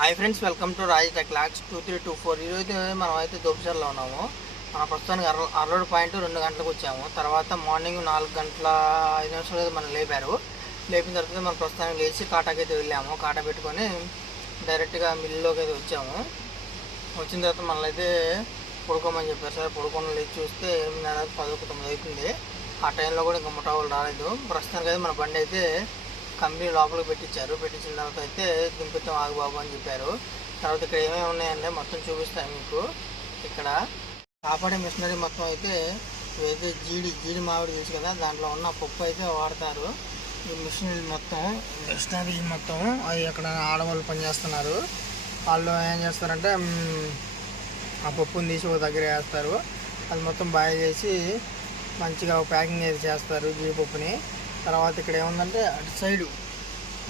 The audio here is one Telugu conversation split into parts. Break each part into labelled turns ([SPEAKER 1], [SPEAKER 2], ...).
[SPEAKER 1] Hi friends welcome to Raj clocks locks two three two four. ఈరోజు మనం అయితే దోపిసర్లో ఉన్నాము. మన ప్రస్తుతానికి అర అరలోడ్ పాయింట్ రెండు గంటలకు వచ్చాము. తర్వాత మార్నింగ్ నాలుగు గంటల ఐదు నిమిషాలు అయితే మనం లేపారు. లేపిన తర్వాత మనం ప్రస్తుతానికి లేచి కాటాకి అయితే వెళ్ళాము. కాటా పెట్టుకొని డైరెక్ట్గా మిల్లులోకి అయితే వచ్చాము. వచ్చిన తర్వాత మనల్ని అయితే పడుకోమని చెప్పారు సార్. పడుకొని లేచి చూస్తే ఎనిమిదిన్నర పదకొండు తొమ్మిది అవుతుంది ఆ టైంలో కూడా ఇంకా ముఠా వాళ్ళు రాలేదు. ప్రస్తుతానికి అయితే మన బండి అయితే కంపెనీ లోపలికి పెట్టించారు. పెట్టించిన తర్వాత అయితే దింపుతాం ఆగుబాబు అని చెప్పారు. తర్వాత ఇక్కడ ఏమేమి ఉన్నాయంటే మొత్తం చూపిస్తాను మీకు. ఇక్కడ కాపాడే మిషనరీ మొత్తం అయితే ఇవైతే జీడి జీడి మామిడి తెలుసు కదా దాంట్లో ఉన్న పప్పు అయితే వాడతారు. ఈ మిషనరీ మొత్తం మిషనరీ మొత్తం అవి అక్కడ ఆడవాళ్ళు పనిచేస్తున్నారు వాళ్ళు ఏం చేస్తారంటే ఆ పప్పుని తీసి ఒక దగ్గర వేస్తారు. అది మొత్తం బాయిల్ చేసి మంచిగా ప్యాకింగ్ అయితే చేస్తారు జీడిపప్పుని. తర్వాత ఇక్కడ ఏముందంటే అటు సైడు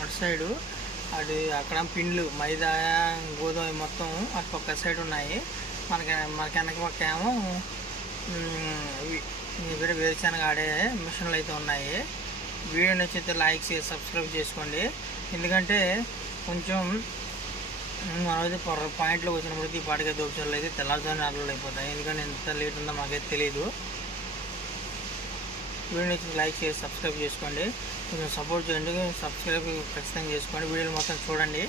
[SPEAKER 1] అటు సైడు అటు అక్కడ పిండ్లు మైదా గోధుమ మొత్తం అటు పక్క సైడ్ ఉన్నాయి. మనకి మనకి వెనక పక్క ఏమో వేరే ఇవి వేరుశనగ ఆడే మిషన్లు అయితే ఉన్నాయి. వీడియో నచ్చితే లైక్ చేసి సబ్స్క్రైబ్ చేసుకోండి. ఎందుకంటే కొంచెం మనమైతే పొర పాయింట్లోకి వచ్చినప్పుడు ఈ పాటిగా దోషాలు అయితే తెల్లారుజామున అర్లు అయిపోతాయి. ఎందుకంటే ఎంత లేట్ ఉందో మాకైతే తెలియదు వీడియో నచ్చితే లైక్ చేసి సబ్స్క్రైబ్ చేసుకోండి. కొంచెం సపోర్ట్ చేయండి. సబ్స్క్రైబ్ ఖచ్చితంగా చేసుకోండి. వీడియోలు మొత్తం చూడండి.